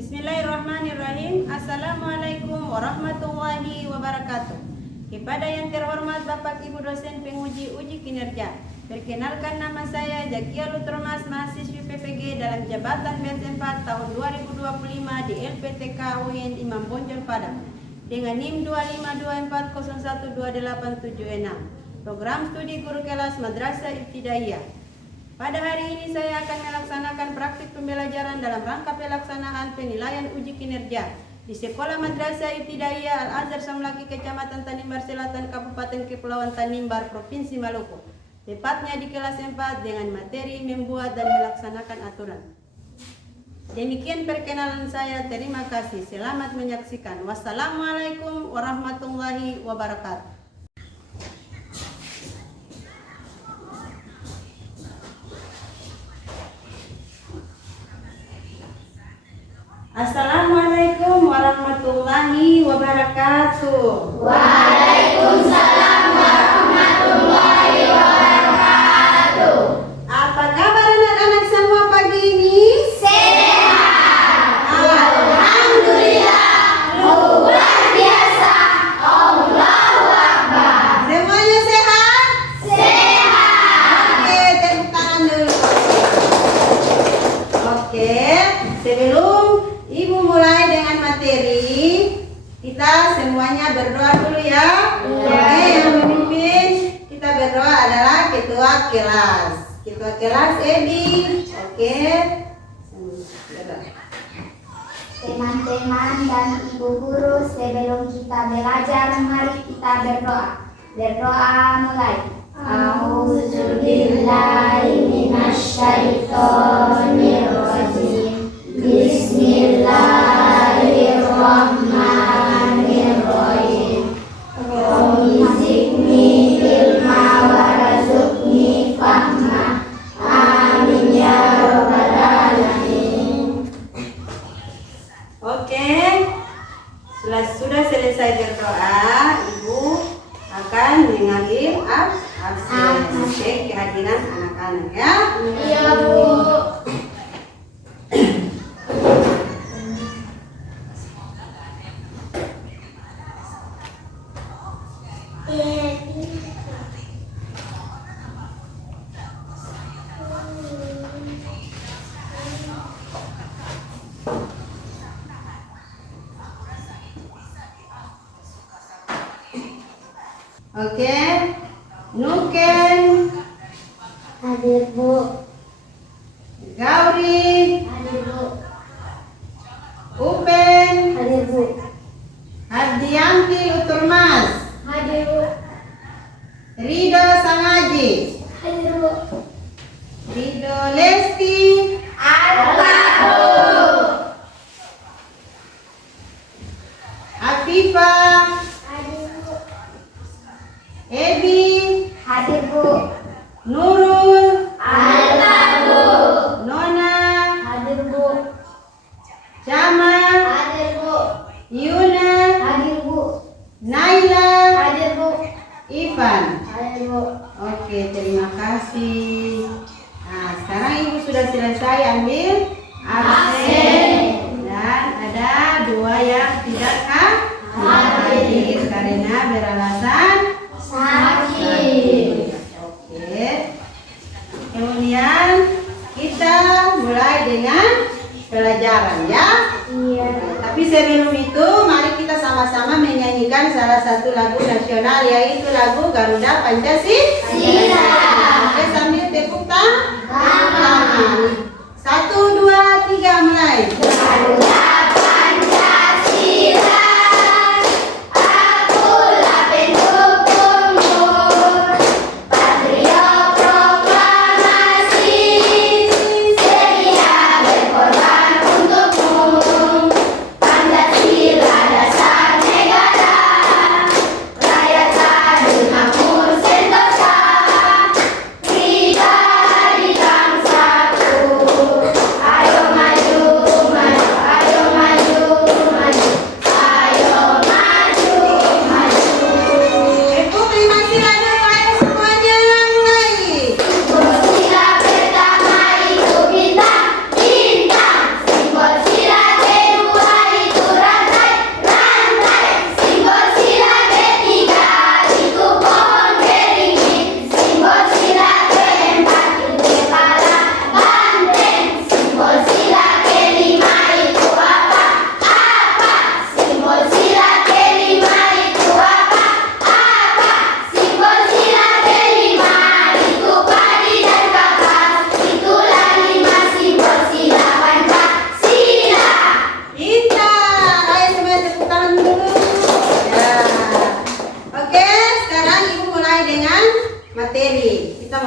Bismillahirrahmanirrahim. Assalamualaikum warahmatullahi wabarakatuh. Kepada yang terhormat Bapak Ibu dosen penguji uji kinerja, perkenalkan nama saya Jakia Lutromas, mahasiswi PPG dalam jabatan BS4 tahun 2025 di LPTK UIN Imam Bonjol Padang dengan NIM 25240128776. Program studi guru kelas Madrasah Ibtidaiyah. Pada hari ini saya akan melaksanakan praktik pembelajaran dalam rangka pelaksanaan penilaian uji kinerja di Sekolah Madrasah Ibtidaiyah Al-Azhar Samlaki, Kecamatan Tanimbar Selatan, Kabupaten Kepulauan Tanimbar, Provinsi Maluku. Tepatnya di kelas 4 dengan materi membuat dan melaksanakan aturan. Demikian perkenalan saya. Terima kasih. Selamat menyaksikan. Wassalamualaikum warahmatullahi wabarakatuh. Assalamualaikum warahmatullahi wabarakatuh. Waalaikumsalam warahmatullahi wabarakatuh. Apa kabar anak-anak semua pagi ini? Sehat. Alhamdulillah. Luar biasa. Allahu Akbar. Semuanya sehat? Sehat. Oke, tepuk tangan dulu. Oke, sebelum Ibu mulai dengan materi, kita semuanya berdoa dulu ya. Oke, yang memimpin kita berdoa adalah ketua kelas. Ketua kelas Ebi. Oke. Teman-teman dan ibu guru, sebelum kita belajar, mari kita berdoa. Berdoa mulai. A'udzubillahi minasyaitonirrajim. Bismillahirrahmanirrahim. Rabbi zidni ilma warzuqni fahma. Amin ya rabbal alamin. Oke. Sudah selesai berdoa, Ibu akan mengambil absen. Cek kehadiran anak-anak ya. Iya, Bu. Oke. Nuken, Hadir, Bu. Gauri, Hadir, Bu. Upen, Hadir, Bu. Hardianti Uturmas, Hadir, Bu. Rido Sangaji, Hadir, Bu. Rido Lesti, Al-Fathu. Afifa, Hadir, Bu. Ebi, Hadir, Bu. Nurul, Al-Fathu. Nona, Hadir, Bu. Cama, Hadir, Bu. Yuna, Hadir, Bu. Naila, Hadir, Bu. Ivan. Hadir, Bu. Oke, terima kasih. Nah, sekarang Ibu sudah selesai ambil absen. Dan ada 2 yang tidak hadir karena beralasan Sakit. Oke. Kemudian kita mulai dengan pelajaran ya. Iya. Tapi sebelum itu mari kita sama-sama menyanyikan salah satu lagu nasional, yaitu lagu Garuda Pancasila. Oke, sambil tepuk tangan. 1, 2, 3 mulai. Garuda Pancasila, akulah pendukungmu. Patriot proklamasi, sedia berkorban untukmu. Pancasila dasar negara, rakyat adil makmur sentosa. Kita di bangsaku, ayo maju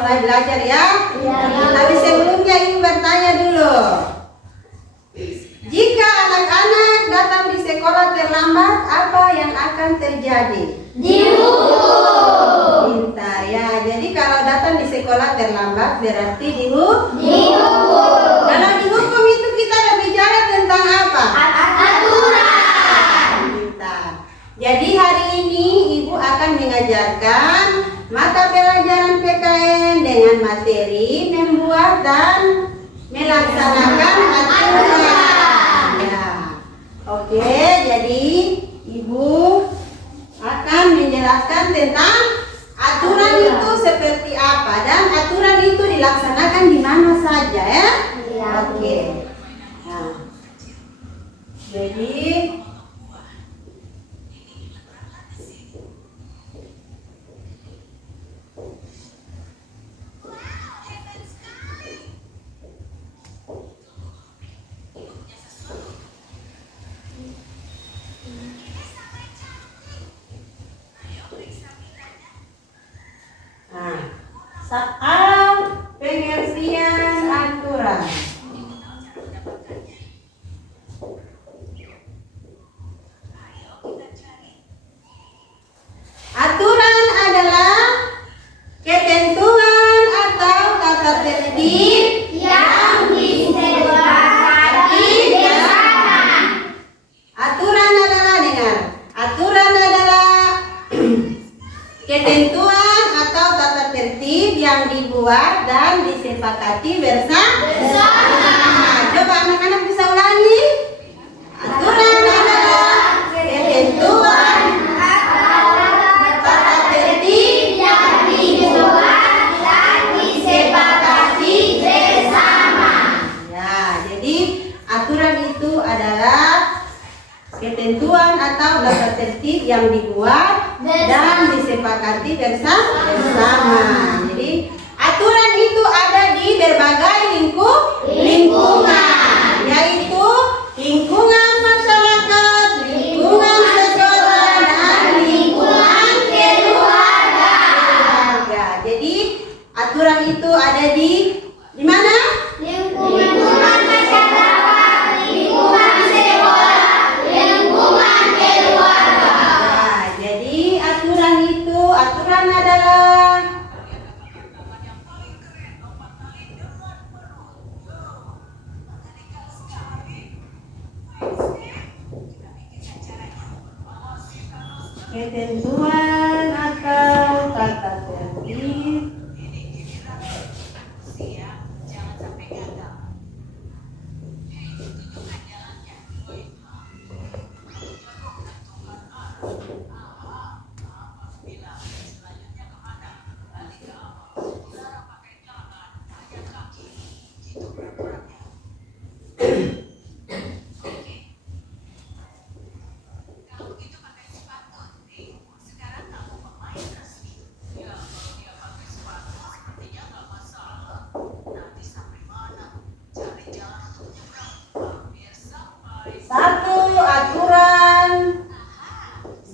mulai belajar ya. Iya. Tapi sebelumnya Ibu bertanya dulu. Jika anak-anak datang di sekolah terlambat, apa yang akan terjadi? Dihukum. Pintar ya. Jadi kalau datang di sekolah terlambat berarti dihukum. Dalam dihukum itu kita berbicara tentang apa? Aturan. Pintar. Jadi hari ini Ibu akan mengajarkan mata pelajaran PKN dengan materi membuat dan melaksanakan aturan. Ya. Oke, jadi Ibu akan menjelaskan tentang aturan itu seperti apa dan aturan itu dilaksanakan di mana saja ya. Iya. Oke. Nah, jadi soal pengertian aturan. Aturan adalah ketentuan atau tata tertib Yang disepakati bersama. Aturan adalah, dengar, aturan adalah ketentuan atau tata tertib yang dibuat dan disepakati bersama. Coba anak-anak bisa ulangi. Aturan adalah ketentuan tata tertib Yang dibuat dan disepakati bersama. ya. Jadi aturan itu adalah ketentuan atau tata tertib yang dibuat dan disepakati bersama. Jadi aturan itu ada di berbagai lingkungan, yaitu lingkungan masyarakat, lingkungan sekolah, dan lingkungan keluarga. Jadi aturan itu ada di mana? Lingkungan masyarakat, lingkungan sekolah, lingkungan keluarga. Nah, jadi aturan adalah ketentuan atau tata tertib satu, aturan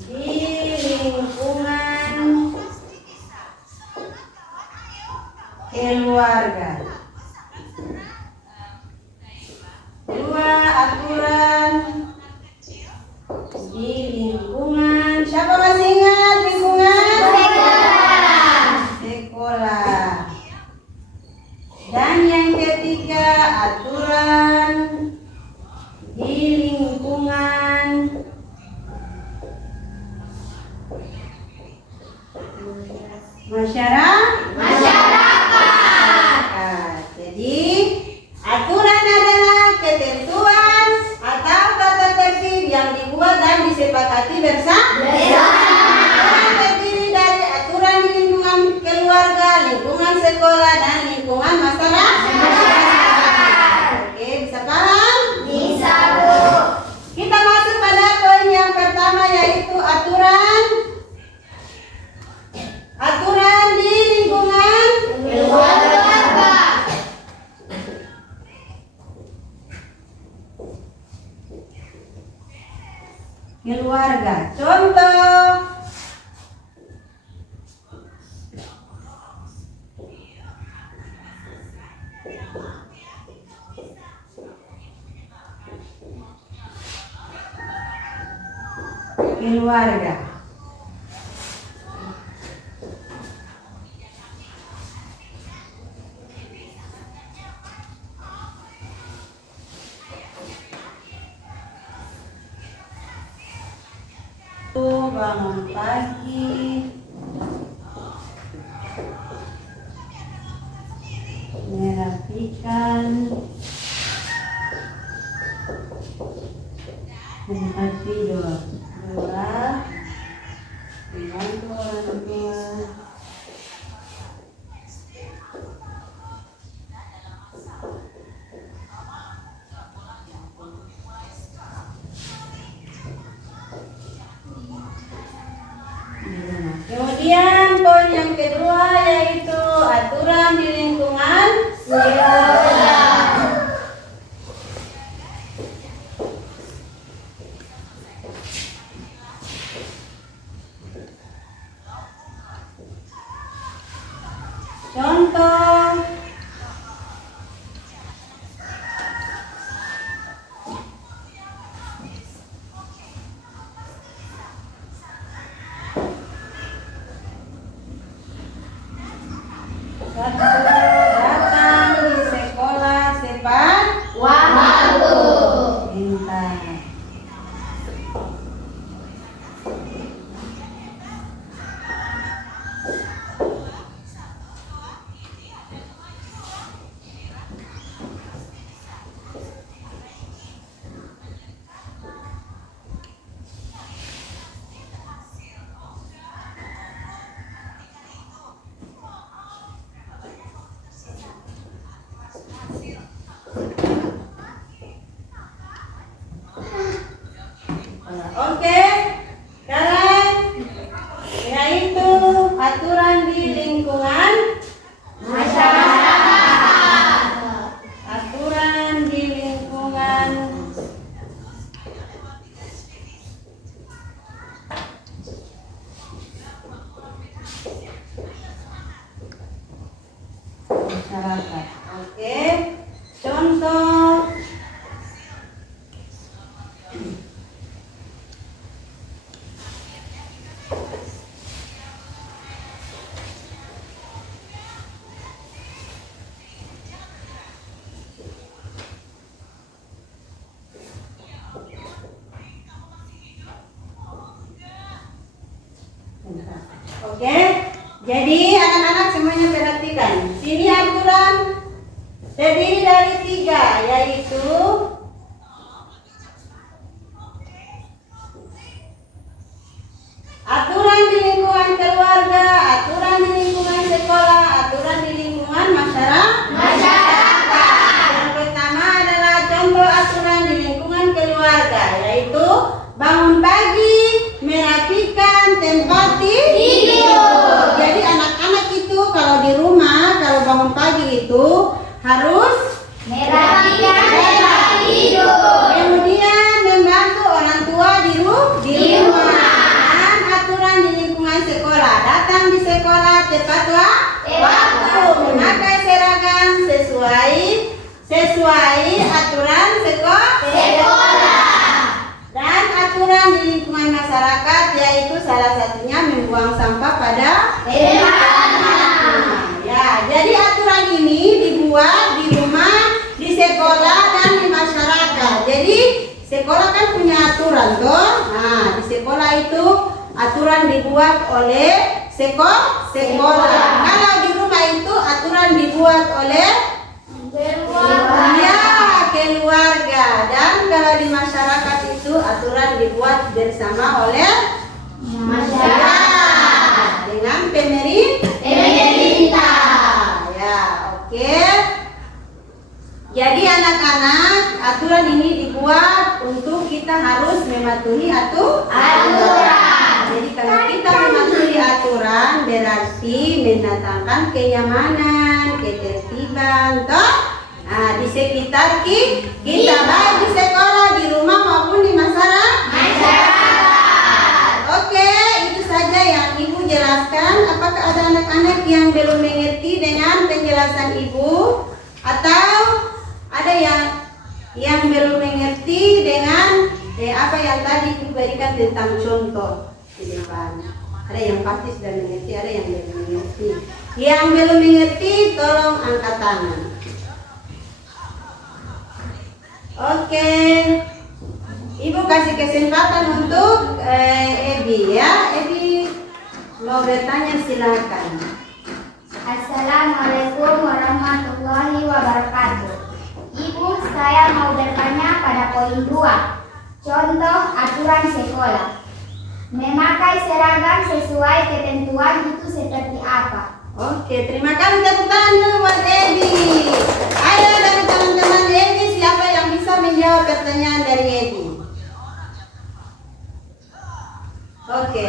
di lingkungan keluarga. Dua, aturan di lingkungan, siapa masih ingat lingkungan? Sekolah. Dan yang ketiga, aturan di lingkungan masyarakat. Jadi aturan adalah ketentuan atau tata tertib yang dibuat dan disepakati bersama. Aturan terdiri dari aturan di lingkungan keluarga, lingkungan sekolah, dan lingkungan masyarakat. Oke, bisa paham? Bisa, Bu. Kita masuk pada poin yang pertama, yaitu aturan di lingkungan Keluarga. keluarga. Contoh, keluarga. Bangun pagi, merapikan tempat tidur, membantu orang tua. Kemudian poin yang kedua yaitu aturan di lingkungan sekolah. Contoh datang di sekolah tepat Waktu. pintar. Oke, sekarang yaitu aturan di lingkungan Masyarakat. aturan di lingkungan masyarakat. Oke, contoh oke, jadi anak-anak semuanya perhatikan. Sini aturan terdiri dari 3, yaitu aturan di lingkungan keluarga, aturan di lingkungan sekolah, aturan di lingkungan masyarakat. Yang pertama adalah contoh aturan di lingkungan keluarga, yaitu bangun pagi, merapikan tempat tidur. Jadi anak-anak itu kalau di rumah, kalau bangun pagi itu harus Merapikan tempat tidur. kemudian membantu orang tua di rumah. Dan aturan di lingkungan sekolah, datang di sekolah tepat waktu, memakai seragam sesuai aturan sekolah. Dan aturan di lingkungan masyarakat, yaitu salah satunya membuang sampah pada tempatnya. Ya, jadi aturan ini dibuat di rumah, di sekolah, dan di masyarakat. Jadi sekolah kan punya aturan toh. Nah, di sekolah itu aturan dibuat oleh sekolah. Kalau di rumah itu aturan dibuat oleh keluarga. Dan kalau di masyarakat itu aturan dibuat bersama oleh masyarakat dengan pemerintah. Ya, oke. Jadi anak-anak, aturan ini dibuat untuk kita harus mematuhi aturan. Jadi kalau kita mematuhi aturan berarti mendatangkan kenyamanan, ketertiban, toh? Nah, di sekitar kita, baik di sekolah, di rumah maupun di masyarakat. Oke, itu saja yang Ibu jelaskan. Apakah ada anak-anak yang belum mengerti dengan penjelasan Ibu? Atau ada yang belum mengerti dengan Apa yang tadi Ibu berikan tentang contoh di depan. Ada yang pasti sudah mengerti, ada yang belum mengerti. Yang belum mengerti tolong angkat tangan. Oke. Ibu kasih kesempatan untuk Ebi ya. Ebi mau bertanya silakan. Assalamualaikum warahmatullahi wabarakatuh. Ibu, saya mau bertanya pada poin 2. Contoh aturan sekolah. Memakai seragam sesuai ketentuan itu seperti apa? Oke, terima kasih. Tepuk tangan dulu buat Ebi. Ayo dari teman-teman Ebi, siapa yang bisa menjawab pertanyaan dari Ebi? Oke.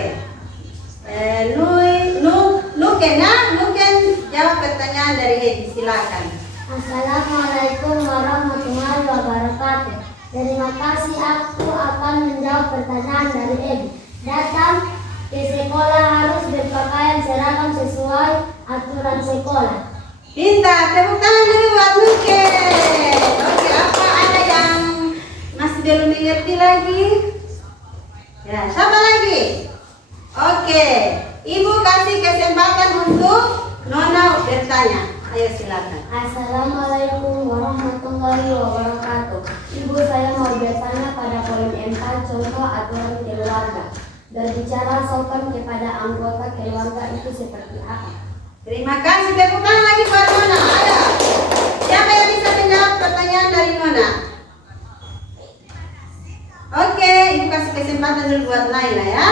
Nuken jawab pertanyaan dari Ebi, silakan. Assalamualaikum warahmatullahi wabarakatuh. Terima kasih, aku akan menjawab pertanyaan dari Ebi. Datang ke sekolah harus berpakaian seragam sesuai aturan sekolah. Pintar, tepuk tangan dulu buat Nuken. Oke, apa ada yang masih belum mengerti lagi? Ya, siapa lagi? Oke, Ibu kasih kesempatan untuk Nona bertanya. Ayo silakan. Assalamualaikum warahmatullahi wabarakatuh. Ibu, saya mau bertanya pada poin 4, contoh aturan keluarga. Berbicara sopan kepada anggota keluarga itu seperti apa? Terima kasih. Tepuk tangan lagi buat Nona. Ayo. Siapa yang bisa menjawab pertanyaan dari Nona? Oke, Ibu kasih kesempatan dulu buat Naila ya.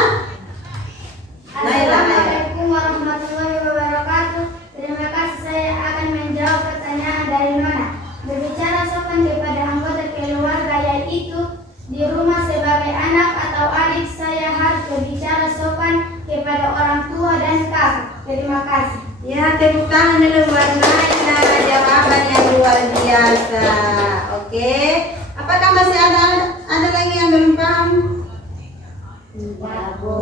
Assalamualaikum warahmatullahi wabarakatuh. Terima kasih, saya akan menjawab pertanyaan dari Nona. Berbicara sopan kepada anggota keluarga yaitu di rumah sebagai anak atau adik, saya harus berbicara sopan kepada orang tua dan kakak. Terima kasih. Ya, tepuk tangan dulu buat Naila. Jawaban yang luar biasa. Oke. Apakah masih ada lagi yang belum paham? Ya, Bu.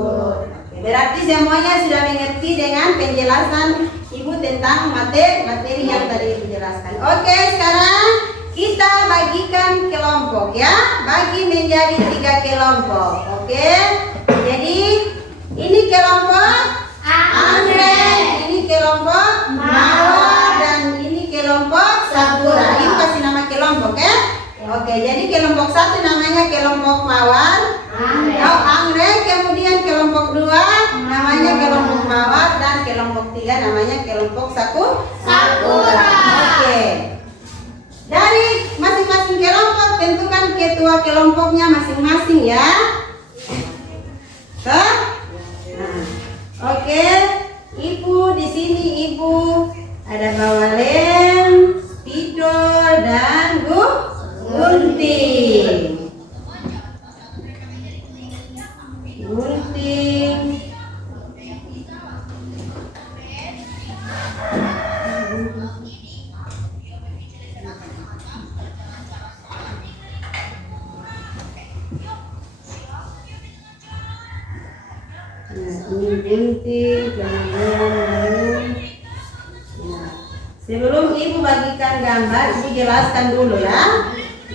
Berarti semuanya sudah mengerti dengan penjelasan Ibu tentang materi yang tadi Ibu jelaskan. Oke, sekarang kita bagikan kelompok ya. Bagi menjadi 3 kelompok. Oke. Jadi ini kelompok Anggrek, ini kelompok Mawar, dan ini kelompok Sakura. Ibu kasih nama kelompok ya. Oke, jadi kelompok 1 namanya kelompok Mawar. Anggrek, kemudian kelompok 2 namanya kelompok Mawar, dan kelompok 3 namanya kelompok Sakura. Oke. Dari masing-masing kelompok tentukan ketua kelompoknya masing-masing ya. Nah, oke. Ibu di sini Ibu ada Bawalem, Spidol, dan Gunting. Ini gunting, kemudian nah, sebelum Ibu bagikan gambar, Ibu jelaskan dulu ya.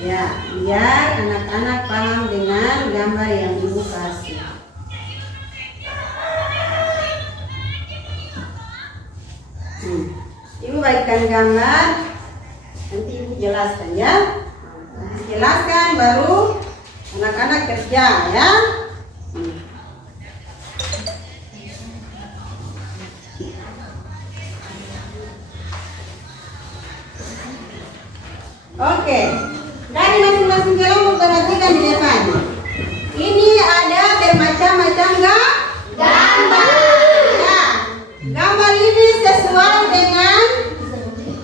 Ya, biar anak-anak paham dengan gambar yang Ibu kasih. Ibu bagikan gambar, nanti Ibu jelaskan ya. Jelaskan baru anak-anak kerja ya. Oke, dari masing-masing kelompok perhatikan di depan. Ini ada bermacam-macam gambar. Ya, gambar ini sesuai dengan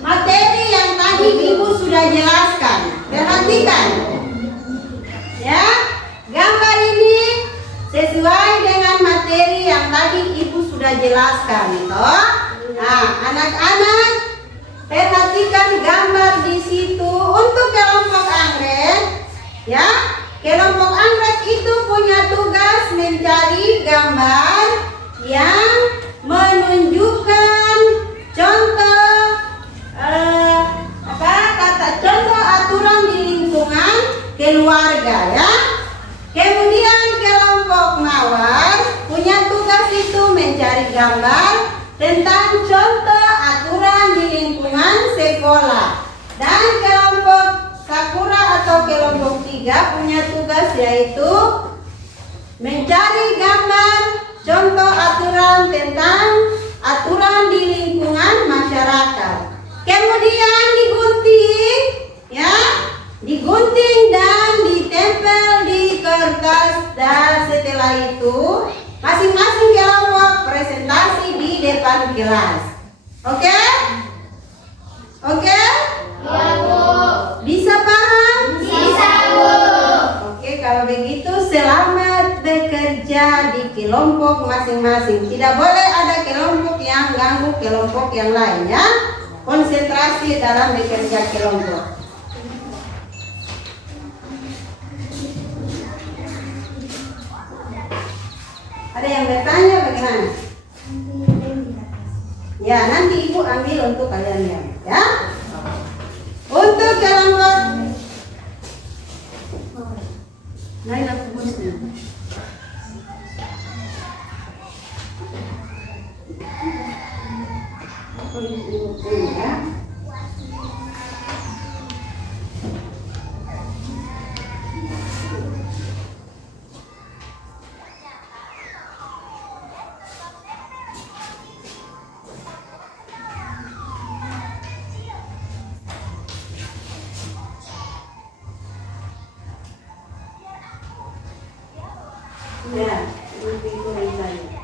materi yang tadi Ibu sudah jelaskan. Perhatikan. Ya, gambar ini sesuai dengan materi yang tadi Ibu sudah jelaskan. Toh? Nah, anak-anak perhatikan gambar di situ. Untuk kelompok anggrek, ya, kelompok anggrek itu punya tugas mencari gambar yang menunjukkan contoh contoh aturan di lingkungan keluarga ya. mencari gambar tentang contoh aturan di lingkungan sekolah. Dan kelompok Sakura atau kelompok 3 punya tugas yaitu mencari gambar contoh aturan tentang aturan di lingkungan masyarakat. Kemudian digunting, ya, digunting dan ditempel di kertas. Dan setelah itu masing-masing kelompok presentasi di depan kelas. Oke? Oke? Iya, Bu. Bisa paham? Bisa, Bu. Oke, kalau begitu selamat bekerja di kelompok masing-masing. Tidak boleh ada kelompok yang ganggu kelompok yang lain, ya. Konsentrasi dalam bekerja kelompok. Ada yang bertanya bagaimana? Ya, nanti Ibu ambil untuk kalian lihat, ya. Untuk kelompok lain aku bosnya. Ya. Ya, itu saya.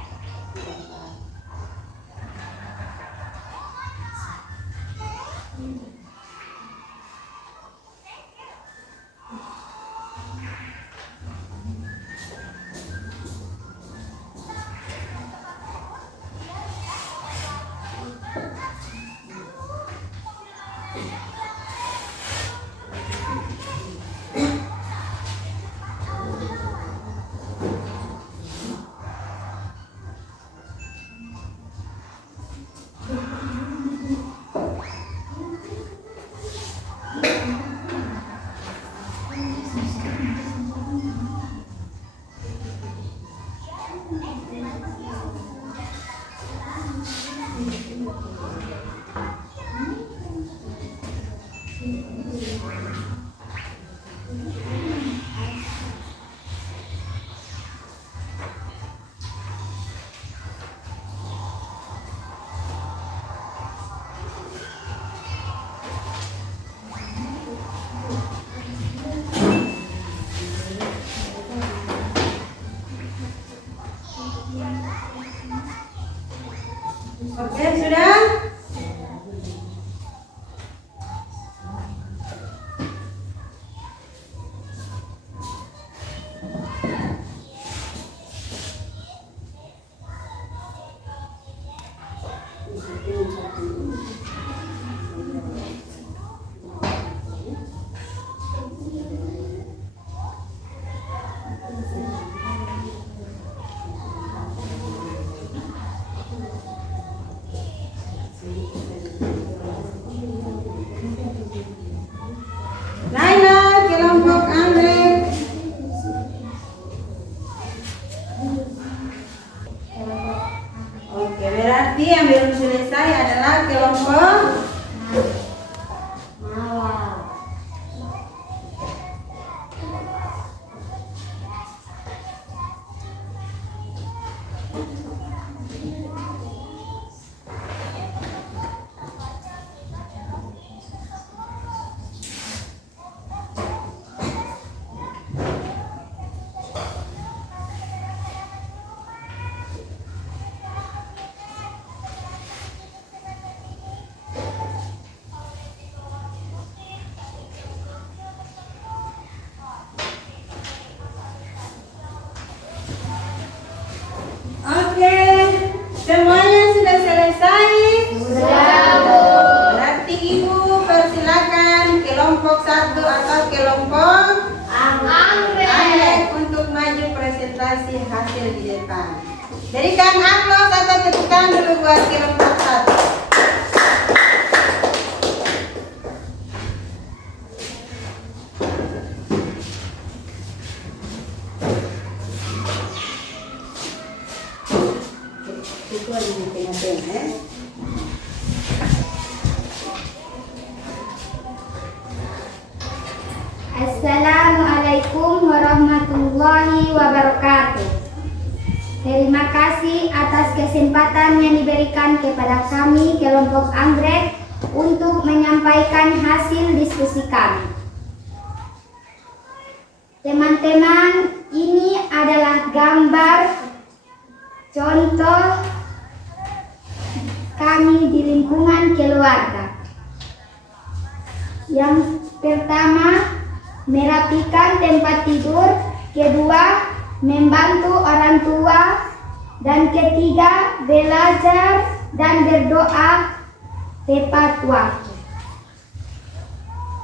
Oke, sudah? Naila, kelompok Andre. Oke, berarti yang belum selesai adalah kelompok Oke, semuanya sudah selesai? Sudah, Bu. Berarti Ibu persilakan kelompok 1 atau kelompok Andre untuk maju presentasi hasil di depan. Berikan aplaus atau tepuk tangan dulu buat kelompok 1. tua di tengah-tengah ya. Assalamualaikum warahmatullahi wabarakatuh. Terima kasih atas kesempatan yang diberikan kepada kami kelompok anggrek untuk menyampaikan hasil diskusi kami. Teman-teman, ini adalah gambar contoh kami di lingkungan keluarga. Yang pertama, merapikan tempat tidur. Kedua, membantu orang tua. Dan ketiga, belajar dan berdoa tepat waktu.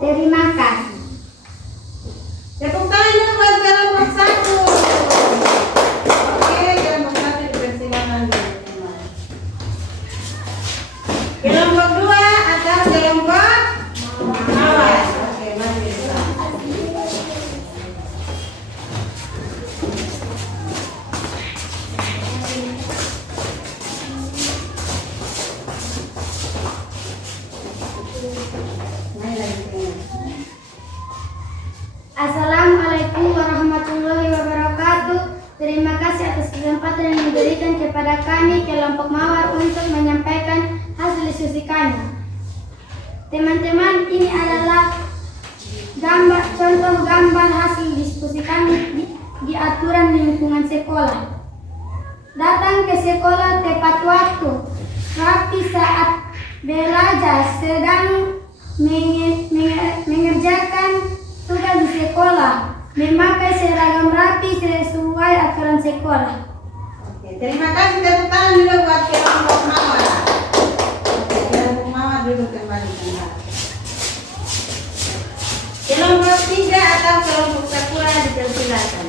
Terima kasih. Tepuk tangan dulu buat kelompok 1. Oke, kelompok 1 dipersilakan dulu, teman. Kelompok 2 atau kelompok awas. Oke, mari kita. Assalamualaikum warahmatullahi wabarakatuh. Terima kasih atas kesempatan yang diberikan kepada kami kelompok Mawar untuk menyampaikan hasil diskusi kami. Teman-teman, ini adalah contoh gambar hasil diskusi kami di aturan lingkungan sekolah. Datang ke sekolah tepat waktu, rapi saat belajar, sedang mengerjakan tugas di sekolah, memakai seragam rapi sesuai aturan sekolah. Oke, terima kasih. Tepuk tangan dulu buat kelompok Mawar. Oke, kelompok Mawar dulu kembali kembali. Kelompok 3 atau kelompok Sakura dipersilakan.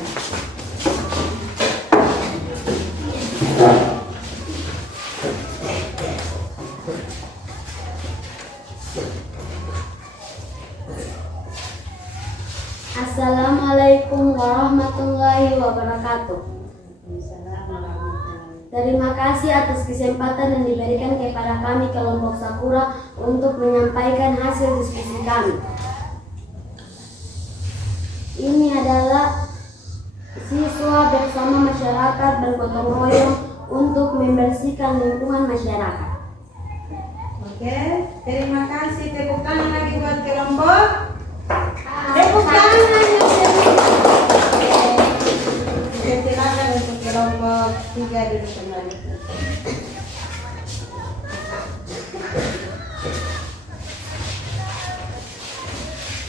Assalamualaikum warahmatullahi wabarakatuh. Terima kasih atas kesempatan yang diberikan kepada kami kelompok Sakura untuk menyampaikan hasil diskusi kami. Ini adalah siswa bersama masyarakat bergotong royong untuk membersihkan lingkungan masyarakat. Oke, terima kasih. Tepuk tangan lagi buat kelompok. Tepuk tangan yang serius. Oke, silakan untuk kelompok 3 dulu kembali.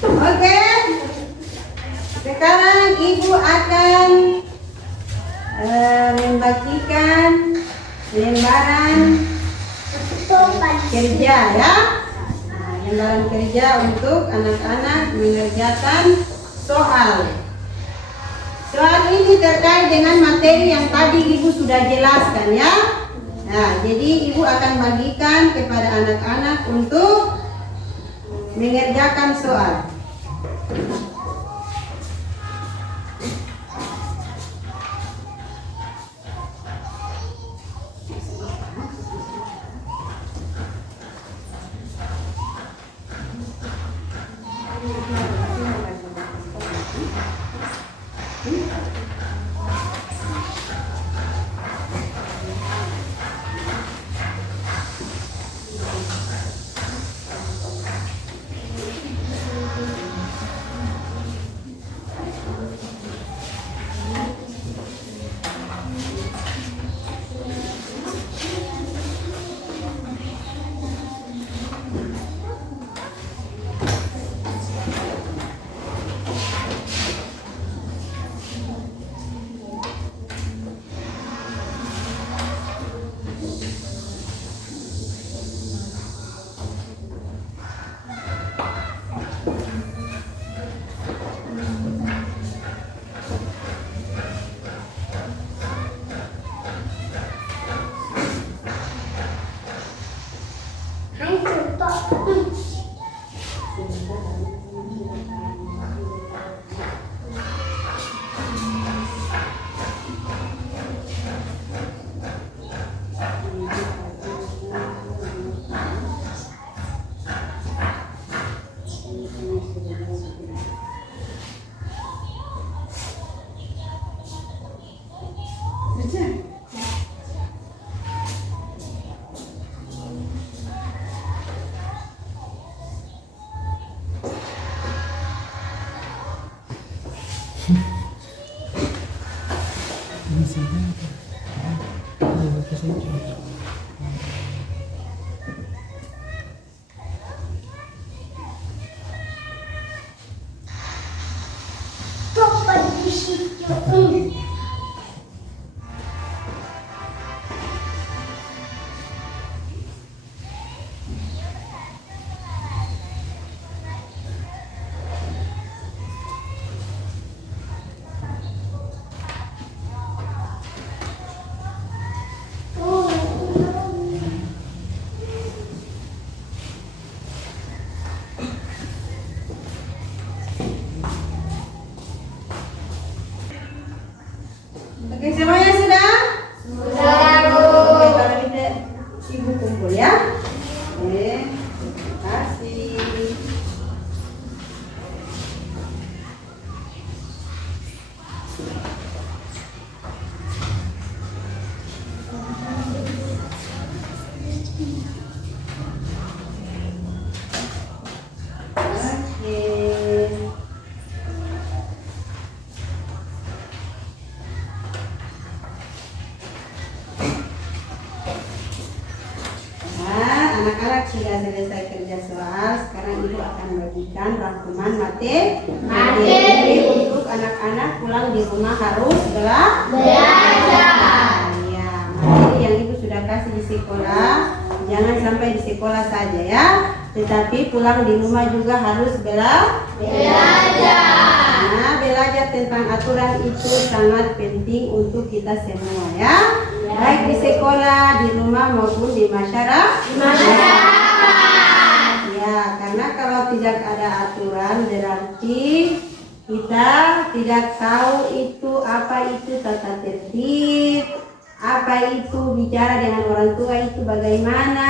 Oke, sekarang Ibu akan membagikan lembaran kerja ya. Lembaran kerja untuk anak-anak mengerjakan soal. Soal ini terkait dengan materi yang tadi Ibu sudah jelaskan ya. Nah, jadi Ibu akan bagikan kepada anak-anak untuk mengerjakan soal. Oke, semuanya sudah? Sudah, Bu. Oke, kalau tidak Ibu kumpul ya. Oke, terima kasih. Oke. Nah, anak-anak sudah selesai kerja soal. Sekarang Ibu akan bagikan rangkuman materi untuk anak-anak pulang di rumah harus belajar. Ya, materi yang Ibu sudah kasih di sekolah, jangan sampai di sekolah saja ya, tetapi pulang di rumah juga harus belajar. Nah, belajar tentang aturan itu sangat penting untuk kita semua ya. Baik di sekolah, di rumah maupun di masyarakat. Ya, karena kalau tidak ada aturan berarti kita tidak tahu itu apa itu tata tertib, apa itu bicara dengan orang tua itu bagaimana,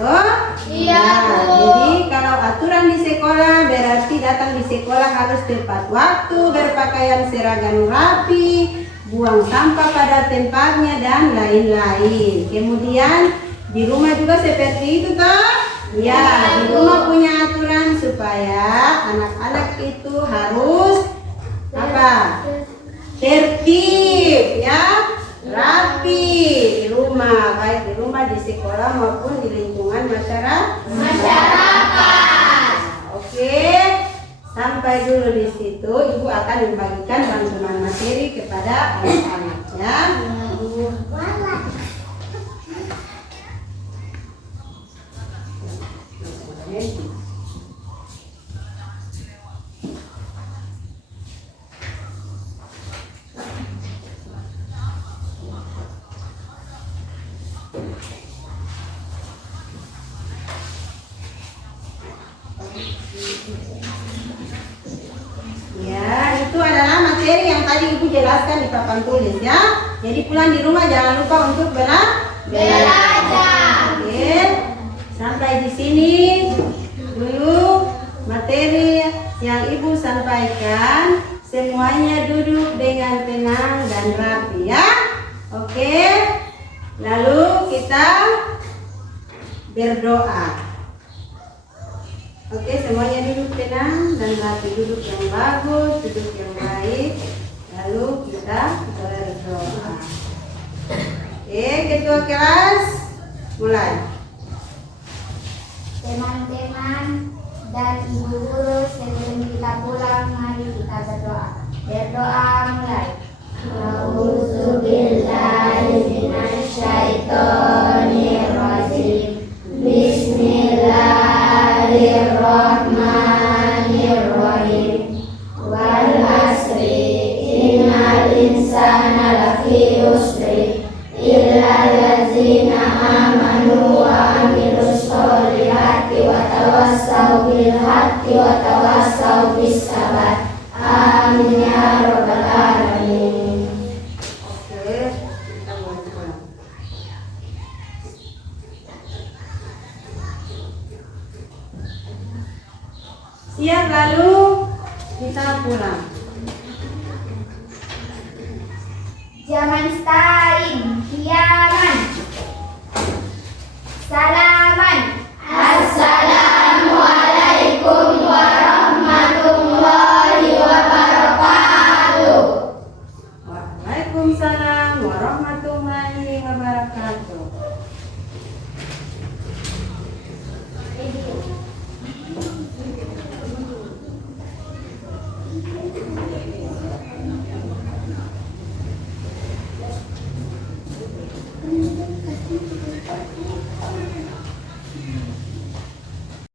toh? Iya, Nah, Bu. jadi kalau aturan di sekolah berarti datang di sekolah harus tepat waktu, berpakaian seragam rapi, buang sampah pada tempatnya dan lain-lain. Kemudian di rumah juga seperti itu toh? Ya, di rumah punya aturan supaya anak-anak itu harus apa? Tertib ya, rapi di rumah, baik di rumah, di sekolah maupun di lingkungan masyarakat. Oke, sampai dulu di situ. Ibu akan membagikan rangkuman materi kepada anak-anaknya. Ya, itu adalah materi yang tadi Ibu jelaskan di papan tulis ya. Jadi pulang di rumah jangan lupa untuk belajar. Oke. Sampai di sini dulu materi yang Ibu sampaikan. Semuanya duduk dengan tenang dan rapi ya. Oke. Lalu kita berdoa. Oke, semuanya duduk tenang dan rapi, duduk yang bagus, duduk yang baik. Lalu kita berdoa. Oke, ketua kelas mulai. Teman-teman dan ibu guru, sebelum kita pulang, mari kita berdoa. Berdoa mulai. A'udzubillahi minasyaitonirrajim. Bismillahirrahmanirrahim. Wal asri innal insana lafi usri illa allazina amanu wa amilus solihati wa tawassau bil haqqi wa tawassau bis sabar. Amin ya rabbal alamin. Oke, kita mulai pulang. Siap, lalu kita pulang. Zaman stain, tiada